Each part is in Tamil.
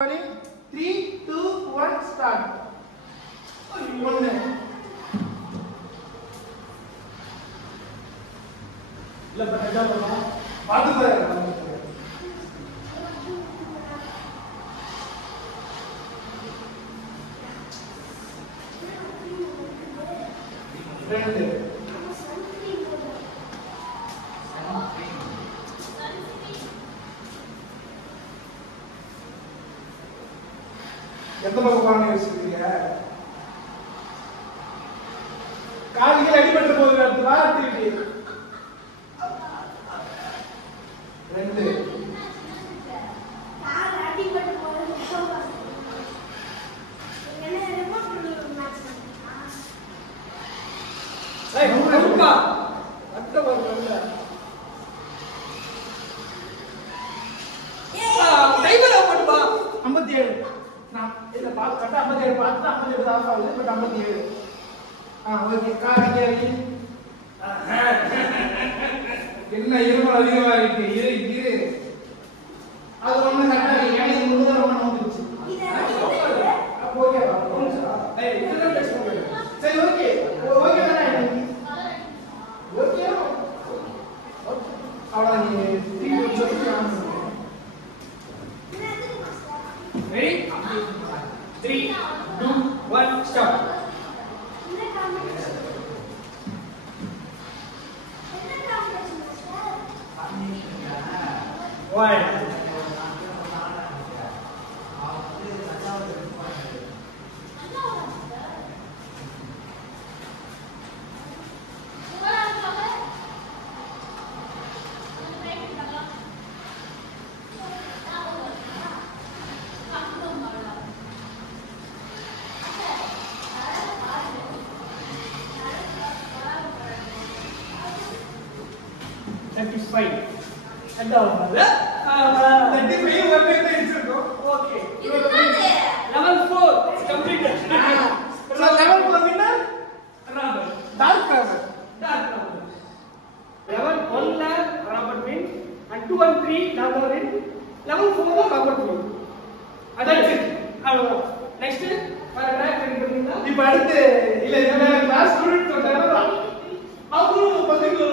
3, 2, 1, start. One. எந்த பக்கம் பாருங்க வச்சிருக்கீங்க கால்கள் அடிபட்டு போகுது அடுத்து ஆக்டிவிட்டி 2 கால் அடிபட்டு போகுது என்ன ரிமோட் கண்ட்ரோல் மேட்ச் ஏய் முருகா அட்ட வரல டைமர் ஆஃப் பண்ணு பா 57 நான் இத பாத்து கட்ட 57 பாத்து 57 ஆஃப் ஆகுது பட் 57 ஓகே கால் அடி என்ன இருமல் அதிகமா இருக்கு இரு அது ஒண்ணு கரெக்டா எனக்கு முன்ன ரொம்ப நோந்துச்சு அப்ப ஓகே வா ஏய் இதெல்லாம் டெஸ்ட் பண்ணு சரி ஓகே தானே ஓகே அவளா நீ 3 சொல்லி ready 3 2 1 start One. That is fine. And down. That is very well made. Okay. Level 4 is completed. So level 4 winner? Robert. Dark Robert. Level 1 la Robert win and 2 and 3 Robert win. Level 4 la Robert win. That's it. Next paragraph ready பண்ணீங்களா? இப்போ அடுத்து இல்ல இந்த கிளாஸ் ஸ்டூடண்ட் சொல்றாங்க. அவங்க பத்திக்கு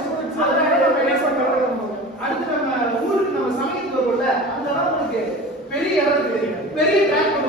ஸ்டூடண்ட்ஸ் அடுத்து நம்ம ஊருக்கு நம்ம சமைக்கிறது வரும்ல அந்த அளவுக்கு பெரிய இடம் பெரிய ட்ராக்